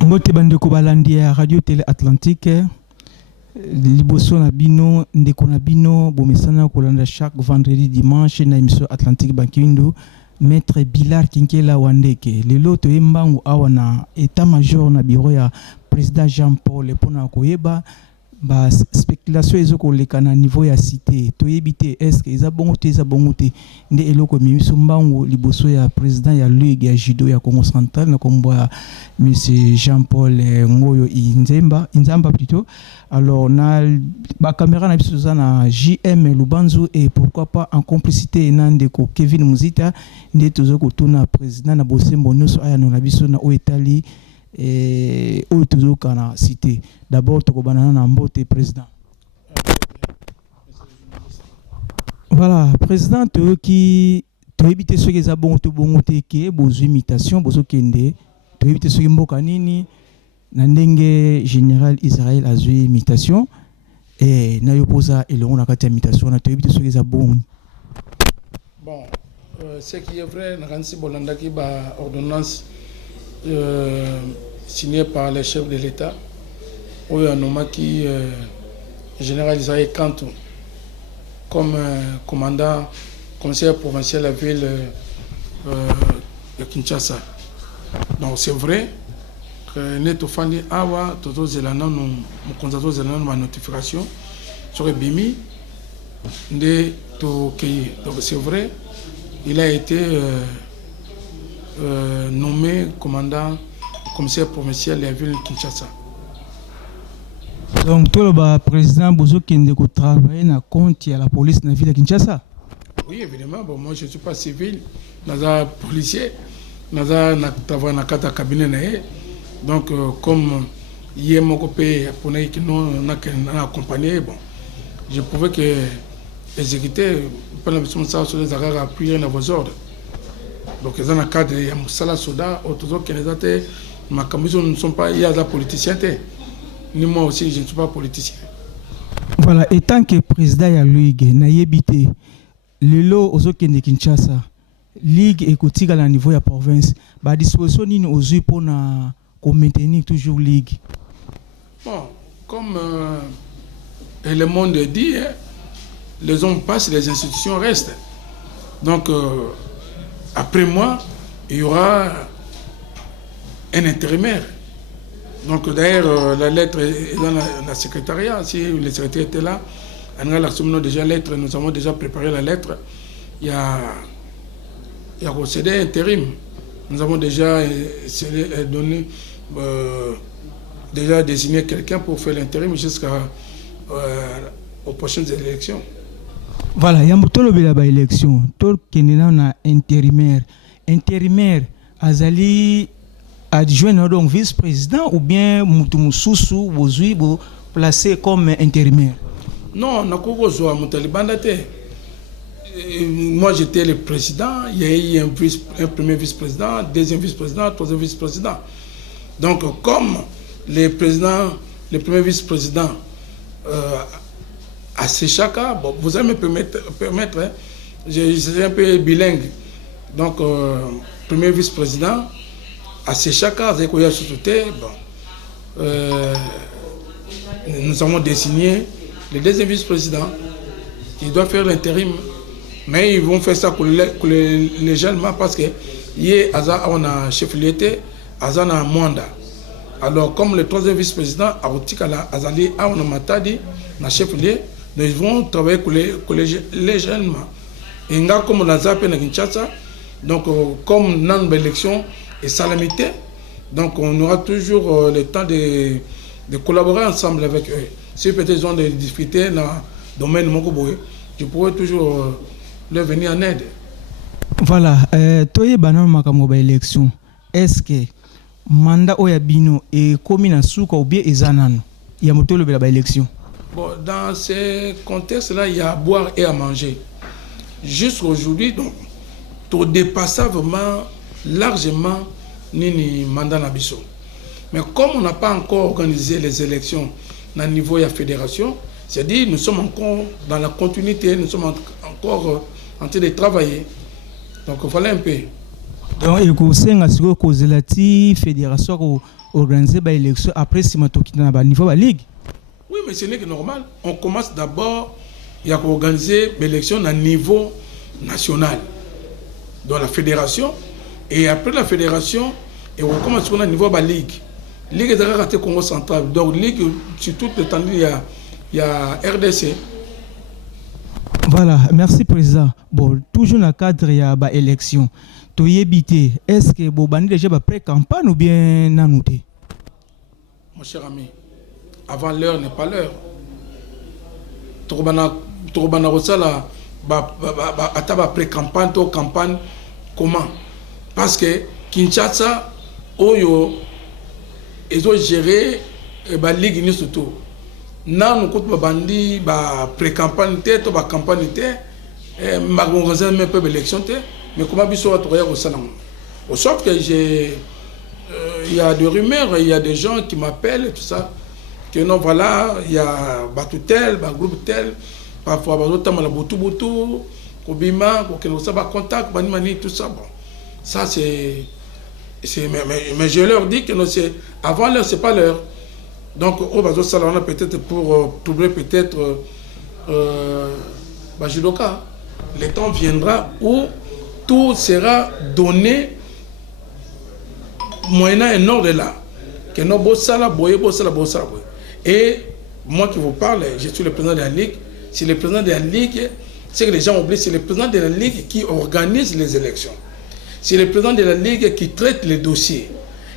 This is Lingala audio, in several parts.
Mbote bandeko balandi ya Radio Télé Atlantique liboso na bino ndeko na bino bomesana kolanda chaque vendredi dimanche na émission Atlantique Bankindu Maître Bilar Kinkela Wandeke lelo to yembangu awa na état major na bureau ya président Jean-Paul pona koyeba ba spéculation ezoko leka na niveau ya cité to yebite est-ce que eza bongo te nde eloko mimiso mbangu liboso ya président ya ligue ya judo ya Congo central na kombo ya monsieur Jean-Paul Ngoyo Inzamba plutôt. Alors na ba caméra na biso za na JM Lubanzu et pourquoi pas en complicité nandeko Kevin Muzita nde tozoko tuna président na bosembo nyonso aya na biso na oetali et autour na cité d'abord to banana na mbote président. Voilà président to qui to éviter ce que za bon to te ke bozo imitation bozo kende to éviter ce que mboka nini na ndenge général Israël a joué imitation et na yopoza elongo na kati imitation na to éviter ce que za bon. Bon ce qui est vrai na kansi bolanda ki ba ordonnance signé par les chefs de l'État, où il y a un qui général Isaïe Kantou comme commandant conseiller provincial de la ville de Kinshasa. Donc c'est vrai que nous avons fait une notification sur le BIMI de Tokeyi. Donc c'est vrai, il a été nommé commandant commissaire provincial de la ville de Kinshasa. Donc, tout le président Bozo qui est travailler dans compte à la police de la ville de Kinshasa? Oui, évidemment. Bon, moi, je ne suis pas civil, je suis policier, je travaille dans le cabinet. Donc, comme hier, mon copain qui nous a accompagné, bon, je pouvais que exécuter, pas la mission de ça, sur les arrêts appuyer dans vos ordres. Donc, dans le cadre de Moussala Soda, autour de Kénézate, ma commission ne sont pas, il y a des politiciens, ni moi aussi, je ne suis pas politicien. Voilà, et tant que président de la Ligue, Nayebite, le lot aux autres de Kinshasa, Ligue et Kotiga à niveau de la province, la disposition ni aux yeux pour maintenir toujours Ligue. Bon, comme le monde dit, les hommes passent, les institutions restent. Donc, après moi, il y aura un intérimaire. Donc d'ailleurs, la lettre est dans la secrétariat. Si le secrétaire était là, nous avons déjà préparé la lettre. Il y a procédé intérim. Nous avons déjà donné, déjà désigné quelqu'un pour faire l'intérim jusqu'aux prochaines élections. Voilà, il y a une élection. Tout le monde a intérimaire. Intérimaire, Azali adjoint donc vice-président ou bien Moutoumoussousou, Bozui, placé comme intérimaire? Non, moi j'étais le président, il y a eu un premier vice-président, deuxième vice-président, troisième vice-président. Donc comme le premier vice-président à Sechaka, bon, vous allez me permettre hein, je suis un peu bilingue. Donc premier vice-président à Sechaka, nous avons désigné le deuxième vice-président qui doit faire l'intérim. Mais ils vont faire ça pour légèrement parce que hier, on a chef l'été, on a Mwanda. Alors, comme le troisième vice-président, Azali, on a Matadi, on chef l'été, nous vont travailler légèrement. Et comme on a zappé dans Kinshasa, donc comme dans l'élection et salamité, donc on aura toujours le temps de collaborer ensemble avec eux. Si peut-être ils ont des difficultés dans le domaine de Mokoboé, je pourrais toujours leur venir en aide. Voilà, toye banan makambo ba élection. Est-ce que mandat oyabino et commune à Souka ou bien ezanano? Il y a motolo ba élection. Bon, dans ce contexte-là, il y a à boire et à manger. Jusqu'aujourd'hui, donc, tout dépasse vraiment largement ni mandat nabiso. Mais comme on n'a pas encore organisé les élections au niveau de la fédération, c'est-à-dire nous sommes encore dans la continuité, nous sommes encore en train de travailler. Donc il fallait un peu. Donc il conseille ce que la fédération organiser ba élection après si matoki na ba niveau ba ligue. Oui, mais ce n'est que normal. On commence d'abord il y a organiser l'élection à niveau national dans la fédération et après la fédération et on commence à niveau ba ligue. Ligue est raté Congo central. Donc ligue sur toute l'étendue il y a RDC. Voilà, merci président. Bon, toujours dans le cadre il y a ba élection. Est-ce que vous avez déjà pré-campagne ou bien nanouté? Mon cher ami, avant l'heure n'est pas l'heure. Torobana Rosala, ataba pré-campagne, campagne, comment? Parce que Kinshasa, Oyo, ils ont géré la Ligue ni surtout. Nan nous compte bandi pré-campagne, campagne, organiser même peu d'élection. Mais comment bien au salon? Au sort que il y a des rumeurs, il y a des gens qui m'appellent et tout ça, que non voilà, il y a bateau tel, groupe tel, parfois d'autres mal botu, kobima, qu'on ça va contact, mani tout ça. Bon, ça c'est mais je leur dis que non c'est avant l'heure, c'est pas l'heure. Donc au bateau salon peut-être pour troubler peut-être judoka. Le temps viendra où tout sera donné moyennant un ordre là. Que nos bossala boye. Et moi qui vous parle, je suis le président de la Ligue. C'est le président de la Ligue, c'est que les gens oublient, c'est le président de la Ligue qui organise les élections. C'est le président de la Ligue qui traite les dossiers.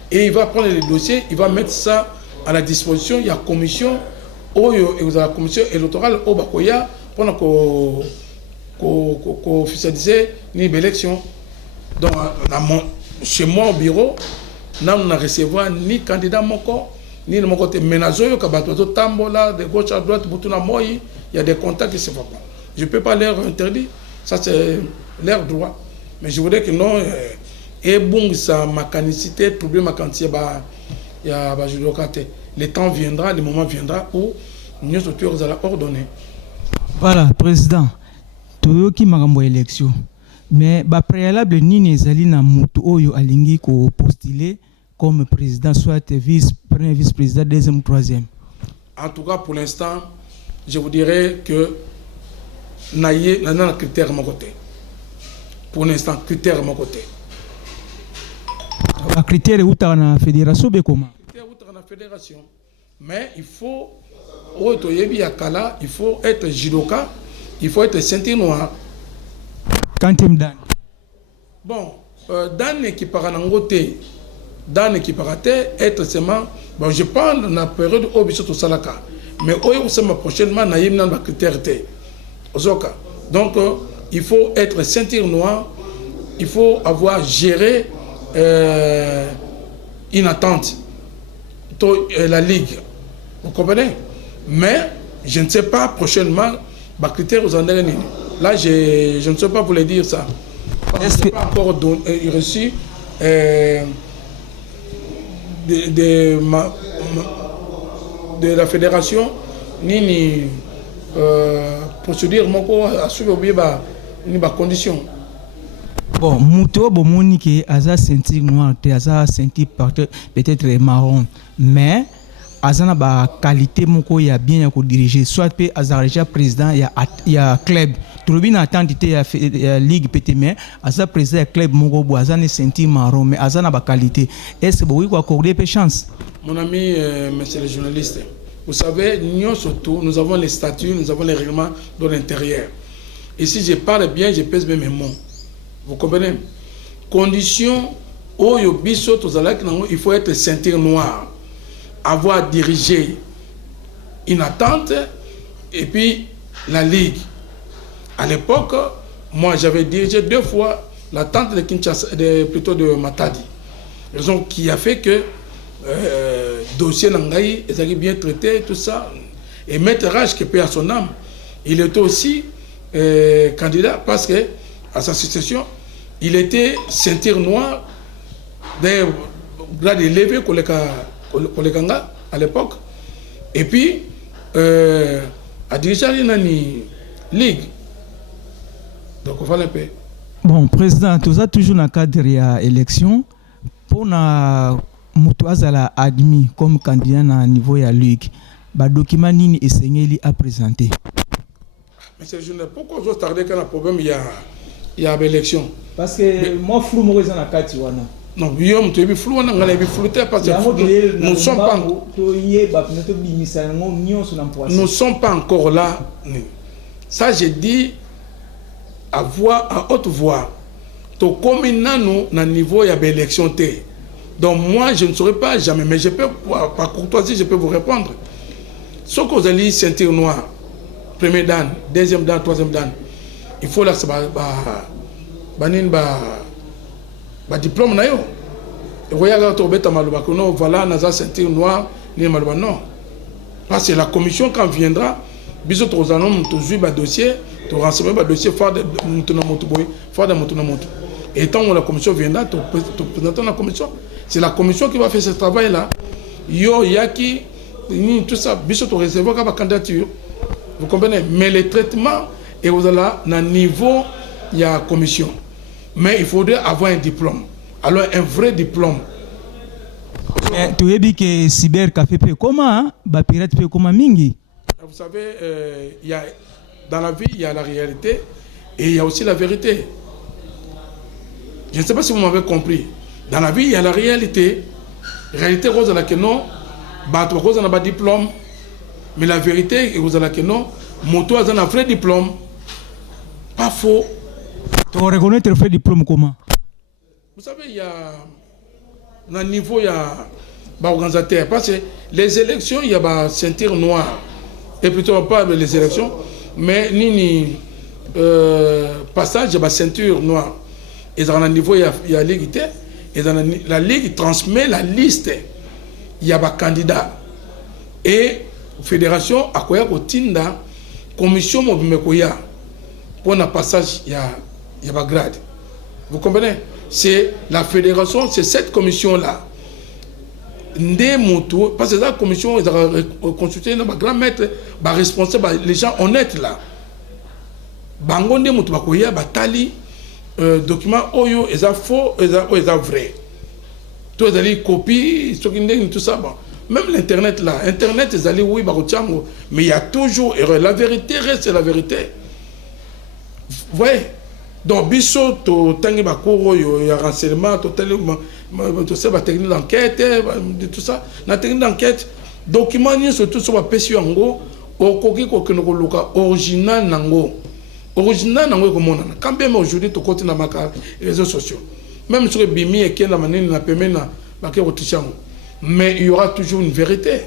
Et il va prendre les dossiers, il va mettre ça à la disposition. Il y a commission, et vous avez la commission électorale au Bakoya pour officialiser l'élection. Donc, chez moi au bureau, nous ne recevons ni candidat ni de mon côté. Menazoyo, Kabatoto, Tambola, de gauche à droite, Boutuna Moyi, il y a des contacts qui se font. Je ne peux pas leur interdire, ça c'est leur droit. Mais je voudrais que non, et bon, sa mécanicité, trouver ma quantité, il y a le temps viendra, le moment viendra où nous allons ordonner. Voilà, président. Toyoki makambo élection mais ba préalable nini ezali na mutu oyo alingi ko postuler comme président soit premier vice-président deuxième troisième. En tout cas pour l'instant je vous dirais que naye na critère mon côté. Pour l'instant critère mon côté. Un critère où tu as na fédération be comment? Critère où tu as na fédération mais il faut il faut être judoka. Il faut être ceinture noire. Quantum Dan. Bon, Dan qui part en côté, Dan qui part être seulement. Bon, je parle dans la période où je suis au Salaka. Mais où c'est ma prochainement, naïm dans la critère. Donc, il faut être ceinture noire. Il faut avoir géré une attente. La Ligue. Vous comprenez? Mais, je ne sais pas prochainement. Critères aux années. Là, je ne sais pas vous le dire ça. Est-ce que pas encore reçu de la fédération ni procédure à suivre ni condition. Bon, Mouto Bomonique a sa ceinture noire, a sa ceinture peut-être marron, mais azana ba qualité moko ya bien ya ko diriger soit pe azarija président ya club trobi na attente ya ligue petit mais asa président ya club moko bo azana senti marron mais azana ba qualité est-ce que vous ko accorder peu chance? Mon ami monsieur le journaliste, vous savez nous surtout nous avons les statuts, nous avons les règlements de l'intérieur et si je parle bien je pèse bien mes mots, vous comprenez? Condition oyo biso tozalaki nango il faut être ceinture noire, avoir dirigé une attente et puis la Ligue. À l'époque, moi j'avais dirigé 2 fois l'attente de Kinshasa, plutôt de Matadi. Raison qui a fait que dossier Nangaï est bien traité, tout ça. Et Maître Raj, qui paie à son âme, il était aussi candidat parce que à sa succession, il était ceinture noire d'un grade élevé pour les Kanga à l'époque. Et puis, à diriger une Ligue. Donc, on va l'appeler. Bon, président, tu as toujours dans le cadre de l'élection pour na mutu azala admis comme candidat na niveau ya LUC. Ba document nini esengeli à présenter. Mais c'est je ne pourquoi je tarder quand le problème il y a l'élection. Parce que moi flou mo dans la carte wana. Non, Guillaume, tu es flou, on a flou parce que nous ne sommes pas encore là. Ça, j'ai dit à haute voix. Tout comme nous, à niveau, il y a l'élection. Donc moi, je ne saurais pas jamais, mais je peux, par courtoisie, je peux vous répondre. Ce que vous allez ceinture noire, premier dan, deuxième dan, troisième dan, il faut là, diplôme na yo. Regarde to beta maluba que non voilà naza ceinture noire ni maluba non. Parce que la commission quand viendra, biso to zanom to zui ba dossier, to renseigner ba dossier fort de mutuna motu boy, fort de mutuna motu. Et tant que la commission viendra, to présenter la commission, c'est la commission qui va faire ce travail là. Yo yaki ni tout ça biso to recevoir ka ba candidature. Vous comprenez? Mais le traitement et vous là na niveau il y a commission. Mais il faudrait avoir un diplôme. Alors un vrai diplôme. Tu as dit que cybercafé peut comment, bah pirate peut comment mingi. Vous savez, y a, dans la vie, il y a la réalité et il y a aussi la vérité. Je ne sais pas si vous m'avez compris. Dans la vie, il y a la réalité. Réalité, rose à laquelle non, bah rose n'a pas de diplôme. Mais la vérité, rose à laquelle non, moto a un vrai diplôme. Pas faux. Tu reconnais ton fait diplôme comment? Vous savez, il y a un niveau, il y a organisateur. Parce que les élections, il y a une ceinture noire. Et plutôt pas les élections, mais ni passage, il y a une ceinture noire. Et dans le niveau, il y a la Ligue. Et dans la Ligue transmet la liste. Il y a un candidat. Et la fédération, à quoi il y a commission Mobimekoya. Pour le passage, il y a un grade. Vous comprenez? C'est la fédération, c'est cette commission-là. Parce que la commission, ils ont consulté nos grands maîtres, responsables, les gens honnêtes là. Bango nde mutu bakoya batali document oyo eza faux, eza vrai. Tout ezali copie, tout ça bon. Même l'internet là, internet ezali oui bakochango, mais il y a toujours erreur. La vérité reste la vérité. Vous voyez? Donc, biso, to tangi bakoro, il y a renseignement, to sais pas technique d'enquête, tout ça. La technique d'enquête, document surtout sur la PSU ango, au koki kokino loka original nango. Original nango comme on a. Quand bien aujourd'hui, to côté na maka réseaux sociaux. Même sur Bimi et qui la manière na permet na baké rotichango. Mais il y aura toujours une vérité.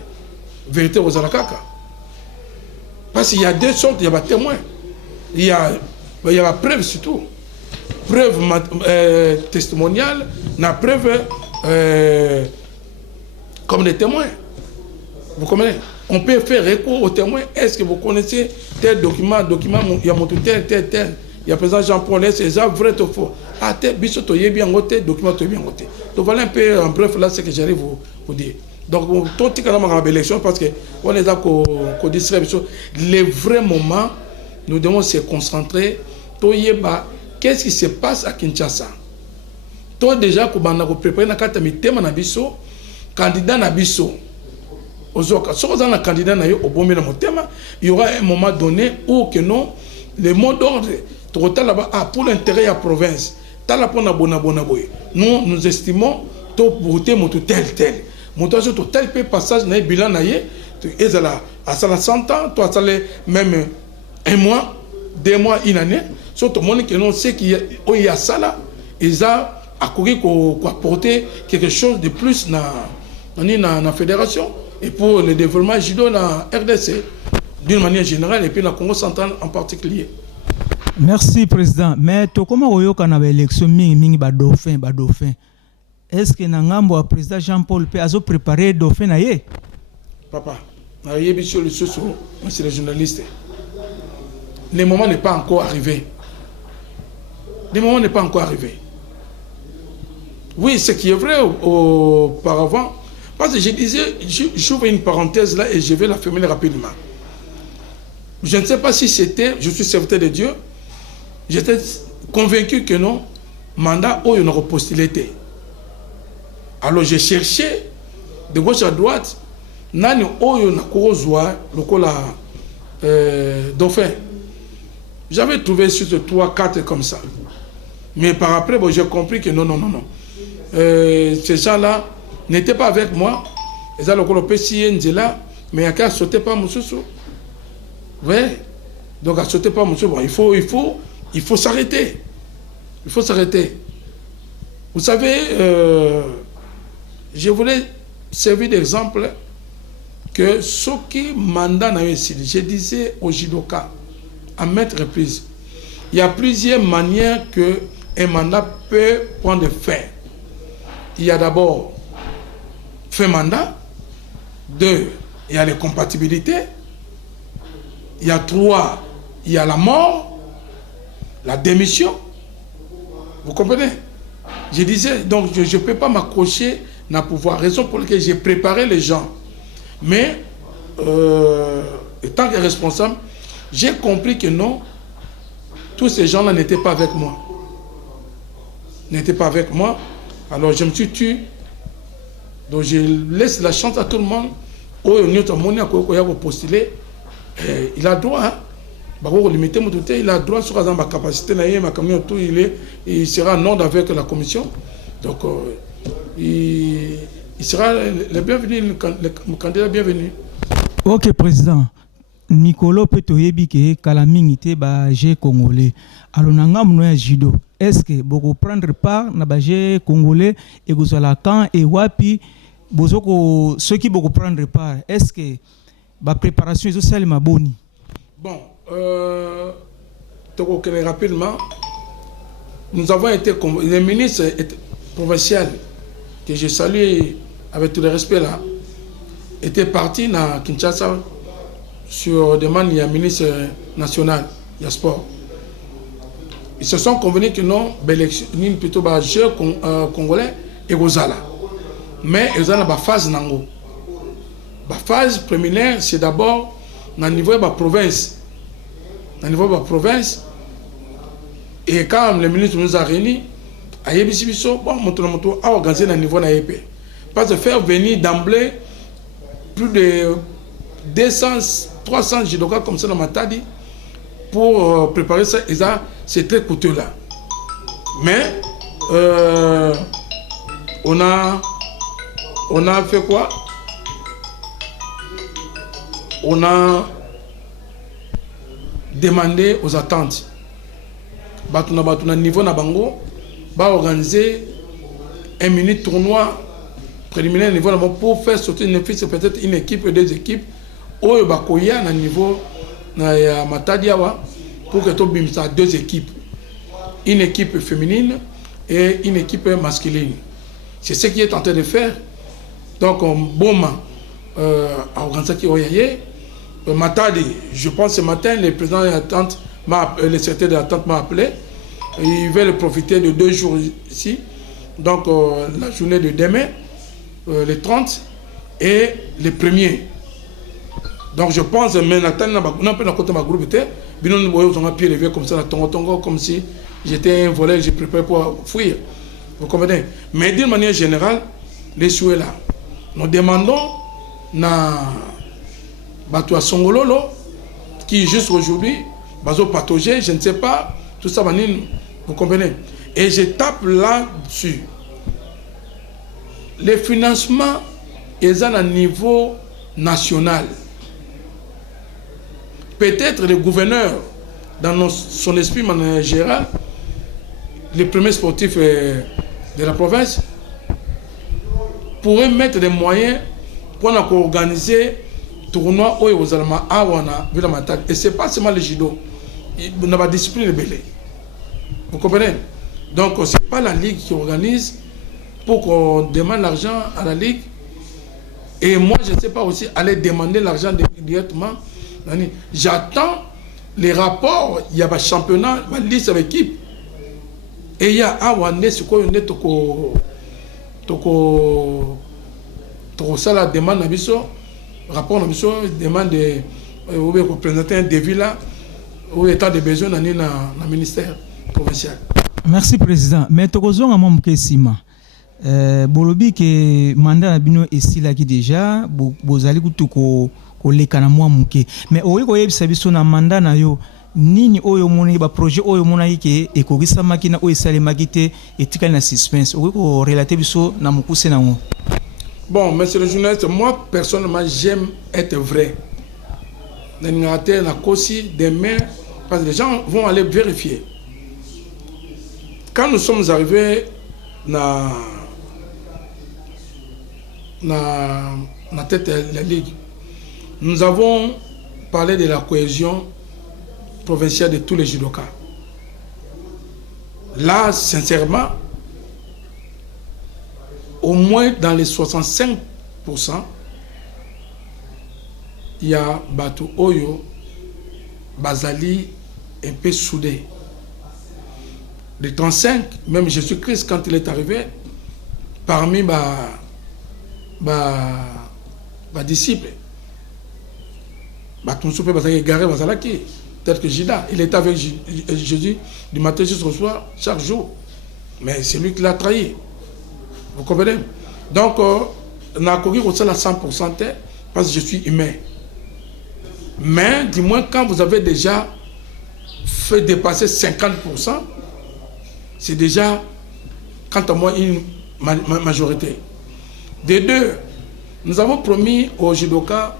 Vérité aux alakaka. Parce qu'il y a deux sortes, il y a des témoins. Il y a la preuve surtout. Preuve testimoniale, la preuve comme des témoins. Vous comprenez? On peut faire recours aux témoins. Est-ce que vous connaissez tel document, il y a mon tel. Il y a président Jean-Paul, c'est ça vrai ou faux? Ah, tel bisoto y est bien voté, document est bien voté. Donc voilà un peu en bref là ce que j'arrive vous dire. Donc tout le monde a élection parce que on est là qu'on distribue les vrais moments. Nous devons se concentrer. Qu'est-ce qui se passe à Kinshasa? Toi déjà, quand on a préparé la carte thème na biso, candidat na biso. Ozoka, si on a un candidat na yo au bon thème, il y aura un moment donné où que non, le mot d'ordre, là-bas, pour l'intérêt de la province, nous estimons que voter tel. Monter sur tel passage na bilan na ye, et à 100 ans, toi ça même un mois, 2 mois, une année, surtout tout le monde qui sait qu'il y a ça là, ils ont accouru pour apporter quelque chose de plus dans la fédération et pour le développement judo dans la RDC d'une manière générale et puis dans le Congo central en particulier. Merci président. Mais comment vous avez une élection mingi ba dauphin. Est-ce que le président Jean-Paul P a préparé dauphin na ye? Papa, monsieur le journaliste. Le moment n'est pas encore arrivé. Oui, ce qui est vrai auparavant, parce que je disais, j'ouvre une parenthèse là et je vais la fermer rapidement. Je ne sais pas si c'était, je suis serviteur de Dieu, j'étais convaincu que non, mandat où il n'a pas postulé. Alors j'ai cherché de gauche à droite, nani oyo na kozwa lokola dauphin. J'avais trouvé sur 3, 4 comme ça. Mais par après, bon, j'ai compris que non. Ces gens-là n'étaient pas avec moi. Ils allaient le PCN là, mais il n'y a qu'à sauter pas mon sous. Oui. Donc à sauter pas mon sous. Bon, il faut s'arrêter. Il faut s'arrêter. Vous savez, je voulais servir d'exemple que ce qui mandat n'a ici, je disais au judoka à maintes reprises, il y a plusieurs manières que un mandat peut prendre fin. Il y a d'abord fin mandat, 2, il y a les compatibilités, il y a 3, il y a la mort, la démission. Vous comprenez? Je disais, donc je ne peux pas m'accrocher à pouvoir, raison pour laquelle j'ai préparé les gens. Mais, étant que responsable, j'ai compris que non, tous ces gens-là n'étaient pas avec moi. N'étaient pas avec moi. Alors je me suis tué. Donc je laisse la chance à tout le monde. Il a droit. Il a droit sur sa capacité. Il sera en ordre avec la commission. Donc il sera le bienvenu, le candidat bienvenu. Ok, président. Nicolo Petoyebi ke kalamingité ba G congolais. Alors nanga mno judo. Est-ce que vous prendre part na ba G congolais et vous allez quand et wapi bozoko ceux qui beaucoup prendre part. Est-ce que ba préparation est aussi ma boni? Bon, rapidement. Nous avons été les ministres provinciaux que je salue avec tout le respect là étaient partis à Kinshasa sur demande du ministre national du sport. Ils se sont convenus que non, plutôt les jeux congolais et Gozala. Mais ils ont la phase nango. La phase préliminaire, c'est d'abord au niveau de la province. Au niveau de la province, et quand le ministre nous a réunis, à Yébisibiso, bon, on a organisé au niveau de l'AEP. Parce que faire venir d'emblée plus de 200, 300 judokas comme ça dans Matadi pour préparer ça, c'est très coûteux là. Mais on a fait quoi? On a demandé aux attentes. Batuna niveau na bango va organiser un mini tournoi préliminaire niveau pour faire sortir peut-être une équipe ou 2 équipes au bakoya na niveau na Matadiawa pour que tout bimsa 2 équipes, une équipe féminine et une équipe masculine. C'est ce qu'il est en train de faire. Donc Boma a organisé qui oyaye Matadi, je pense ce matin le président de l'attente le secrétaire de l'attente m'a appelé. Il veut profiter de 2 jours ici. Donc la journée de demain, le 30 et le 1er. Donc je pense que on peut côté ma groupe on a pied levé comme ça comme si j'étais un voleur, j'ai préparé pour fuir. Vous comprenez? Mais d'une manière générale, les souhaits là. Nous demandons na Batou Songololo qui juste aujourd'hui bazo patauger, je ne sais pas, tout ça, vous comprenez? Et je tape là-dessus. Les financements, ils sont à niveau national. Peut-être le gouverneur, dans son esprit managérial, les premiers sportifs de la province, pourrait mettre des moyens pour organiser tournoi aux Allemands à Wana, Villa Matad. Et ce n'est pas seulement le judo. Il n'a pas de discipline belée. Vous comprenez? Donc, ce n'est pas la Ligue qui organise pour qu'on demande l'argent à la Ligue. Et moi, je ne sais pas aussi aller demander l'argent directement. J'attends les rapports. Il y a un championnat, une liste avec l'équipe. Et il y a un ce qu'on est ça la demande à Bisso. Rapport à Bisso, demande de représenter un devis là. Où état de besoin dans le ministère. provincial. Merci président. Mais tokozon a mon kesima. Bolobi que mandat na bino esilaki déjà bozali kutuko ko lekana mwa muke. Mais oyi ko yebisa biso na mandat na yo nini oyo moni ba projet oyo mona yike ekogisa makina oyo sale makite etikali na suspense. Oyi ko relater biso na mukuse na ngo. Bon, monsieur le journaliste, moi personnellement j'aime être vrai. Demain, parce que les gens vont aller vérifier. Quand nous sommes arrivés dans la tête de la Ligue, nous avons parlé de la cohésion provinciale de tous les judokas. Là, sincèrement, au moins dans les 65%, il y a Batu Oyo, Bazali, un peu soudé. Les 35, même Jésus-Christ, quand il est arrivé, parmi mes disciples, peut-être que Jida, il était avec Jésus du matin jusqu'au soir, chaque jour. Mais c'est lui qui l'a trahi. Vous comprenez? Donc, on a couru au sol à 100% parce que je suis humain. Mais, du moins, quand vous avez déjà fait dépasser 50%, c'est déjà, quant à moi, une majorité. Des deux, nous avons promis aux judokas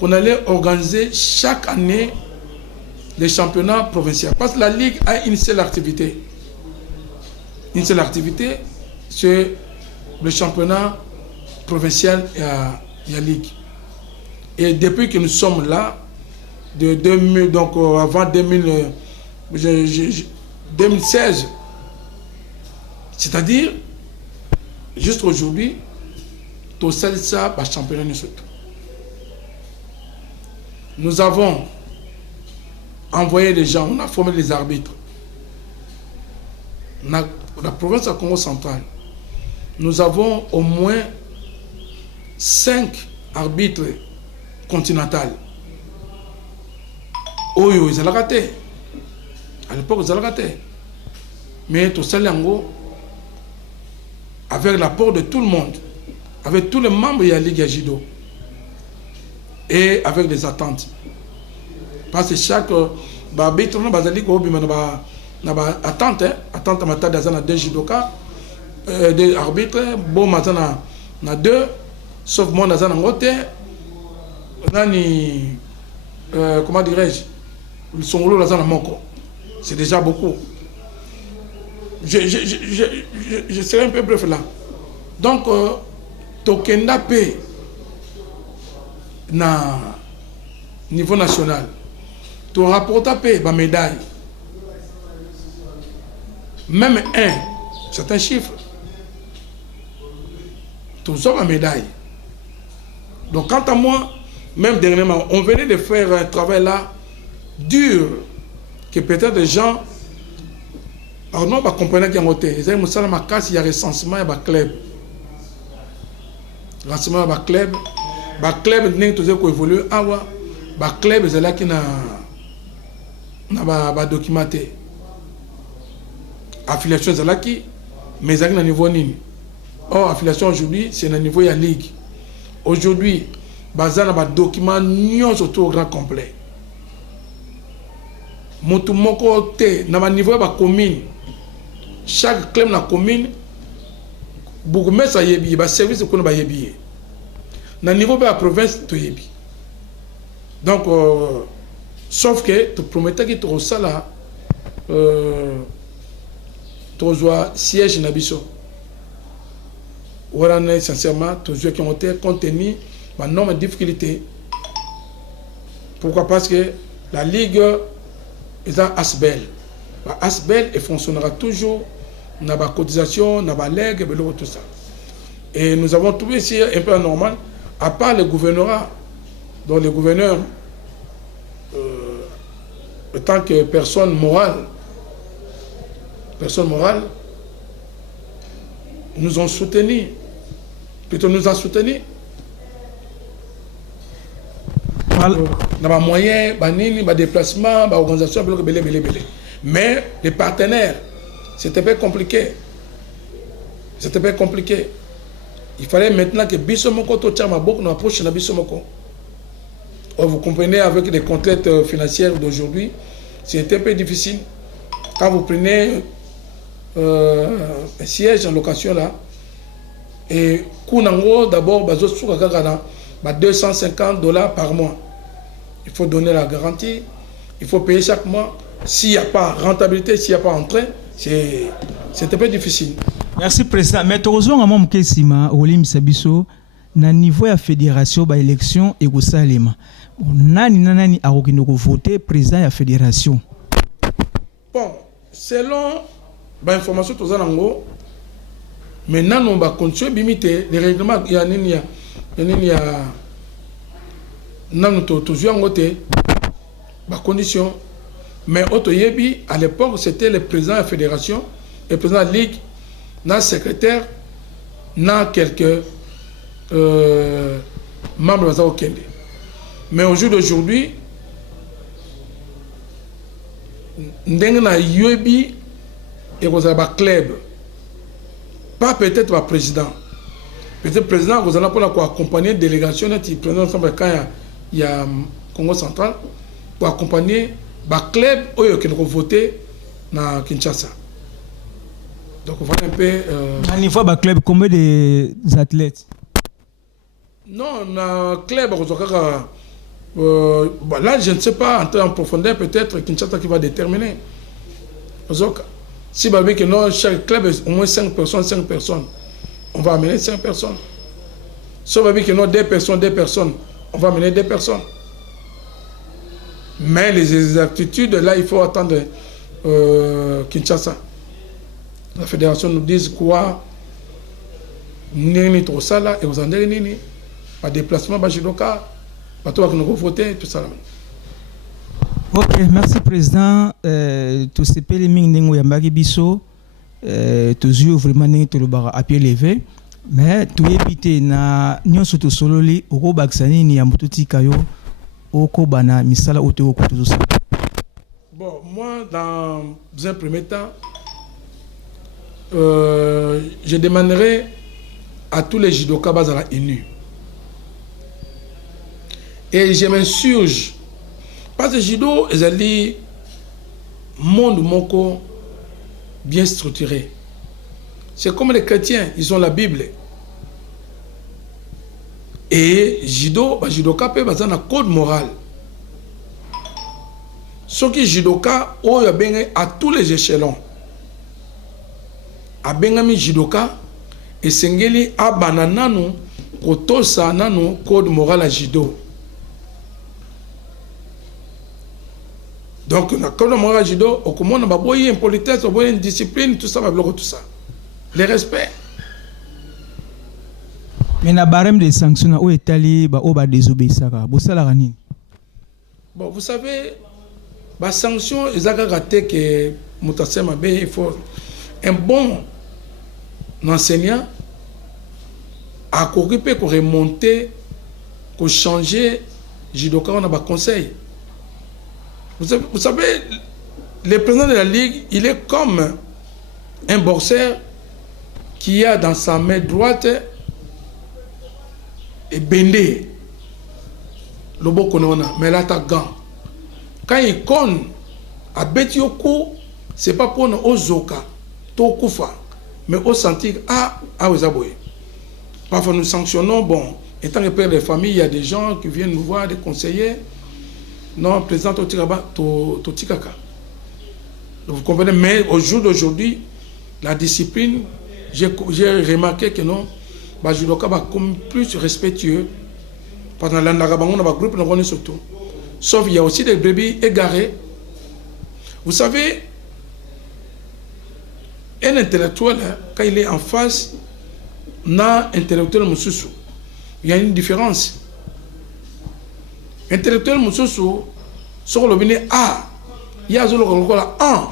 qu'on allait organiser chaque année les championnats provinciaux. Parce que la Ligue a une seule activité. Une seule activité, c'est le championnat provincial et la Ligue. Et depuis que nous sommes là, de 2000, donc avant 2016, c'est-à-dire, juste aujourd'hui, tout ça, va championnat nous autres. Nous avons envoyé des gens, on a formé des arbitres. La province de Congo central, nous avons au moins 5 arbitres continentaux. Oyo, ils ont raté. À l'époque, ils ont raté. Mais tout ça, avec l'apport de tout le monde, avec tous les membres de la Ligue Judo, et avec des attentes. Parce que chaque arbitre, nous avons attente à matin d'azana 2 judokas, des arbitres, bon matin na 2, sauf moi d'azana ngote, comment dirais-je, le songolo d'azana moko. C'est déjà beaucoup. Je serai un peu bref là. Donc, Tokenda P na niveau national. Tu rapportes P ma médaille. Même c'est un chiffre. Tu as ma médaille. Donc, quant à moi, même dernièrement, on venait de faire un travail là dur que peut-être des gens. Alors, nous, on va comprendre qu'il y a un côté. Il y a un recensement, il y a un club. Recensement, il y a un club. Le club, il y a évolué. Le club, il y a un documenté. Affiliation, il y a mais il y a un niveau. Or, affiliation aujourd'hui, c'est un niveau de la Ligue. Aujourd'hui, il y a un document autour au grand complet. Motu moko te na ba niveau ba commune, chaque club na commune bourgmestre yebi ba service ko na ba yebi na niveau ba province to yebi. Donc sauf que tu promettais que tu sala tu dois siège na biso voilà sincèrement tu dois qui ont été contenu ma nombre de difficultés. Pourquoi? Parce que la Ligue ils ont Asbel. Asbel fonctionnera toujours dans la cotisation, dans la lègue, tout ça. Et nous avons trouvé ici un peu anormal, à part le gouvernorat, dont le gouverneur, en tant que personne morale, nous ont soutenus. Plutôt nous a soutenus. Dans les moyens, les déplacements, les organisations, Mais les partenaires, c'était pas compliqué. C'était pas compliqué. Il fallait maintenant que Bissomoko Tochama Bok nous approche de Bissomoko. Vous comprenez, avec les contraintes financières d'aujourd'hui, c'est un peu difficile. Quand vous prenez un siège en location là, et Kunango, d'abord, $250 par mois. Il faut donner la garantie, il faut payer chaque mois. S'il n'y a pas rentabilité, s'il n'y a pas entrée, c'est un peu difficile. Merci, Président. Mais tu as un Kessima, Olim Sabiso, na niveau de la fédération, ba élection et au Salema. Nani a voté président de la fédération. Bon, selon l'information que nous avons, maintenant on va continuer à limiter les règlements. Il y a conditions. Mais à l'époque, c'était le président de la fédération, le président de la ligue, le secrétaire, quelques membres de la Kende. Mais au jour d'aujourd'hui, nous avons un club. Pas peut-être le président. Peut-être le président, vous allez accompagner la délégation, le président quand il y a Congo central, pour accompagner le club qui ont voté dans Kinshasa. Donc, voilà un peu. À niveau de club, combien d'athlètes? Non, dans le club, là, je ne sais pas, entrer en profondeur, peut-être Kinshasa qui va déterminer. Si chaque club est au moins 5 personnes, on va amener 5 personnes. Si on va dire que non, 2 personnes, on va amener 2 personnes. Mais les aptitudes, là, il faut attendre Kinshasa. La fédération nous dit quoi? Nini trop ça là, et vous en avez nini. Pas déplacement, pas judoka, pas toi qui nous voter, tout ça là. Ok, merci président. Tout ce que les ming yambaki biso, tous yeux vraiment n'ont pas à pied levé, mais tout éviter na nyon surtout solo li oko baksani ni amututi kayo oko bana misala oto oko tout ça. Bon, moi dans un premier temps, je demanderai à tous les judokas à la UNU. Et je m'insurge. Parce que le judo est un monde moko bien structuré. C'est comme les chrétiens, ils ont la Bible. Et judo, judoka peut avoir un code moral. Ce qui est judoka, à tous les échelons. A bengami judoka, et sengeli a banananu, kotosa nanu code moral à judo. Donc, quand on a judo, on a une politesse, on a une discipline, tout ça, tout ça. Le respect. Mais na barème des sanctions, où est allé, où va désobéir. Bon, vous savez, les sanctions, ils ont raté que il faut un bon enseignant à corriger, pour remonter, pour changer, judoka, on a un conseil. Vous savez, le président de la Ligue, il est comme un boxeur qui a dans sa main droite et bendé le bokonona, mais l'attaquant. Quand il conne à Betioku, ce n'est pas pour nous ozoka, tokufa, mais au sentir vous aboyez. Parfois nous sanctionnons, bon, étant que père de famille, il y a des gens qui viennent nous voir, des conseillers. Non, président Totikaka. Vous comprenez, mais au jour d'aujourd'hui, la discipline, j'ai remarqué que non, le judoka va comme plus respectueux. Pendant l'Andarabang, on a un groupe, on surtout. Sauf qu'il y a aussi des brebis égarés. Vous savez, un intellectuel, quand il est en face d'un intellectuel Moussoussou, il y a une différence. Intellectuel Moussoussou, sur le bini A, il y a un.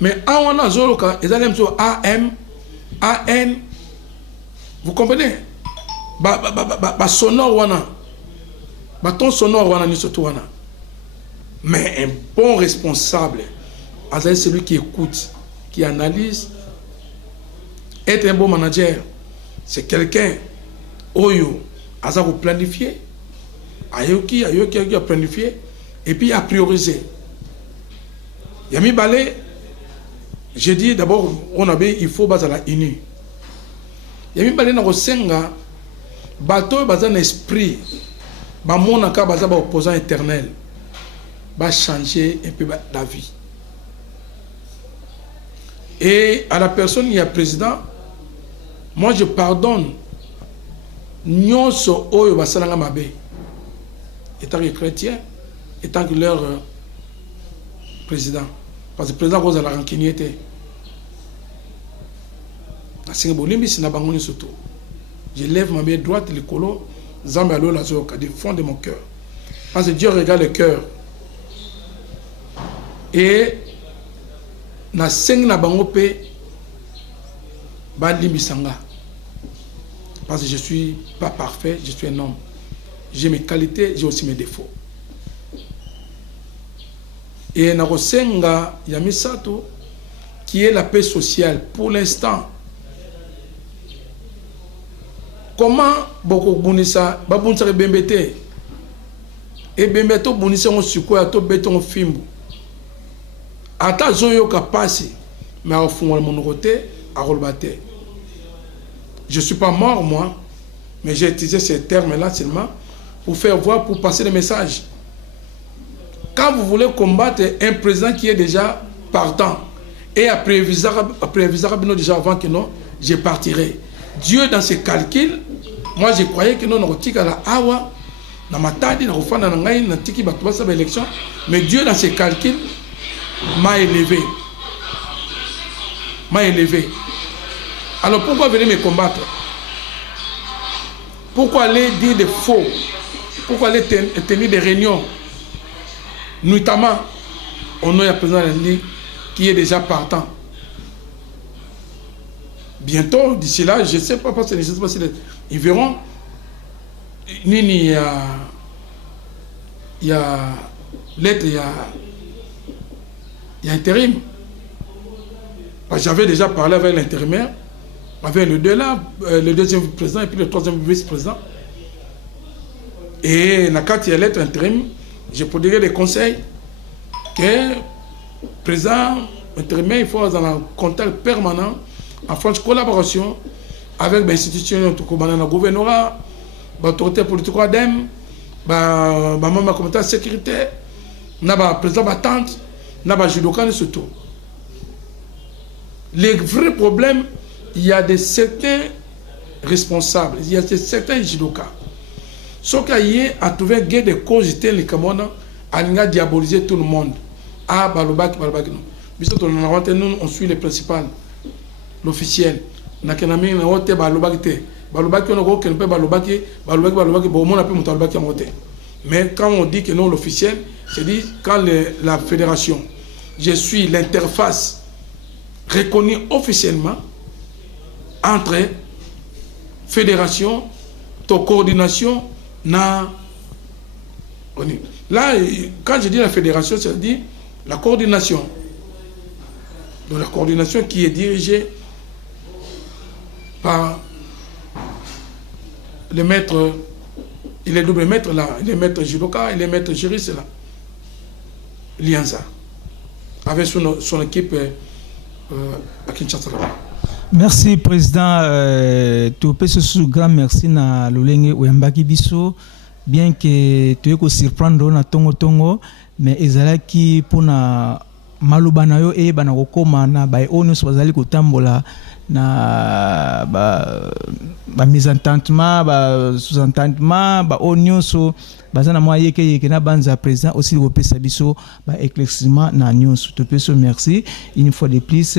Mais on a Zoloka, ils allaient sur AM, AN. Vous comprenez? Sonore wana. Ton sonore wana ni surtout wana. Mais un bon responsable, Aza celui qui écoute, qui analyse. Être un bon manager, c'est quelqu'un oyo aza ko planifier, ayoki a planifier et puis a prioriser. Yami Balé, j'ai dit d'abord il faut bazala uni. Yami Balé na kosenga bato baza na esprit ba monaka baza ba opposant éternel ba changer un peu la vie. Et à la personne il y a président, moi je pardonne nyonso oyo basalanga mabe étant que chrétien, étant que leur président, parce que le président cause la rancunier. Je lève ma main droite, le colo, Zambalo Lazoka, du fond de mon cœur. Parce que Dieu regarde le cœur. Et na seng na bangope ba limbisanga. Parce que je ne suis pas parfait, je suis un homme. J'ai mes qualités, j'ai aussi mes défauts. Et Narosenga Yamisato, qui est la paix sociale pour l'instant. Comment Boko Bunisa, Babunsa Bembete, et Bembeto Bunisa on suko to beton fimbu. Ata Zoyo Kapasi, mais au fond, mon côté, à Rolbate. Je ne suis pas mort, moi, mais j'ai utilisé ces termes-là seulement pour faire voir, pour passer le message. Quand vous voulez combattre un président qui est déjà partant et après prévisable déjà avant que non, je partirai. Dieu dans ses calculs, moi je croyais que non, on a la awa, na matadi, na rofana na ngai, na tiki batubasa ba élection, mais Dieu dans ses calculs m'a élevé. M'a élevé. Alors pourquoi venir me combattre? Pourquoi aller dire des faux? Pourquoi aller tenir des réunions? Notamment, on a un président de la Ligue qui est déjà partant. Bientôt, d'ici là, je ne sais pas, parce que je sais pas si ils verront. Nini, il y a lettre, il y a intérim. J'avais déjà parlé avec l'intérimaire, avec le deuxième président et puis le troisième vice-président. Et quand il y a lettre intérim, je produirai des conseils que le président intérimaire, il faut dans un contact permanent, en franche collaboration avec les institutions, le gouvernorat, l'autorité politique, le comité de sécurité, le président d'attente, le judokan surtout. Les vrais problèmes, il y a certains responsables, il y a certains judokas. Ce qui a trouvé des causes, les Camerounais, a diabolisé tout le monde. Ah, Balobaki, non. Nous, on suit les principales, l'officiel. Balobaki, mais quand on dit que non, l'officiel, c'est dit quand la fédération, je suis l'interface reconnue officiellement entre fédération, coordination, là, quand je dis la fédération, c'est-à-dire la coordination. Donc la coordination qui est dirigée par le maître, il est double maître là, il est maître judoka, il est maître juriste là. Lianza. Avec son équipe à Kinshasa. Merci président. Tu peux ce grand merci na Lolenge Oyambaki biso. Bien que tu es surprendre na tongo, mais ezalaki pona malubana yo e bana kokoma na ba onus bazali kotambola na ba misententement ba sous-entendement ba onyoso bazana moye ke na banza président aussi le pesa biso ba éclaircissement na nyonso. Tu peux merci une fois de plus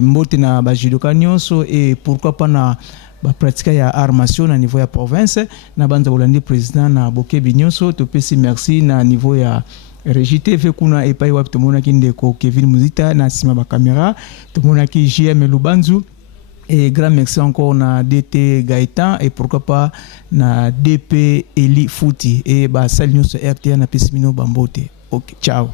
mbote na ba judoka nyonso et pourquoi pas na ba pratique ya armation na niveau ya province na banza bolandi président na boke binyonso. Tu peux merci na niveau ya Régité fait kuna epai wap tomona ki ndeko Kevin Muzita na sima ba caméra tomona ki JM Lubanzu et grand merci encore na DT Gaëtan et pourquoi pas na DP Eli Fouti et ba salut sur RTA na Pesmino Bambote. OK, ciao.